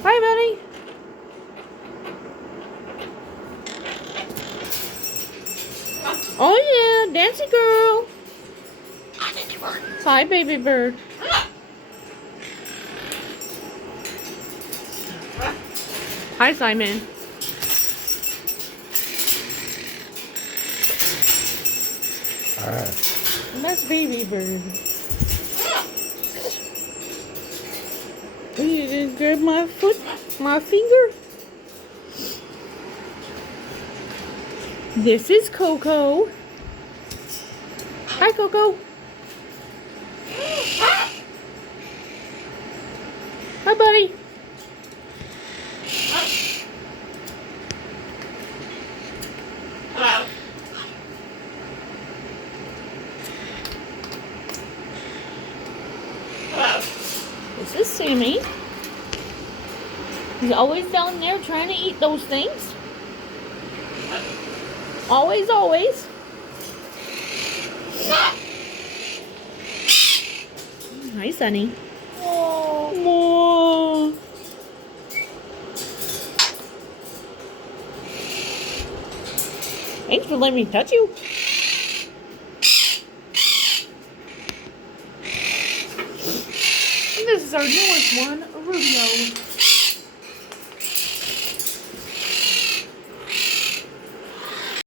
Hi, buddy. Oh, yeah. Dancy girl. Hi, baby bird. Hi, Simon. That's baby bird. You just grab my foot, my finger. This is Coco. Hi, Coco. Hi, buddy. This is Sammy. He's always down there trying to eat those things. Always, always. Hi, Sunny. Oh. Thanks for letting me touch you. This is our newest one, Rubio.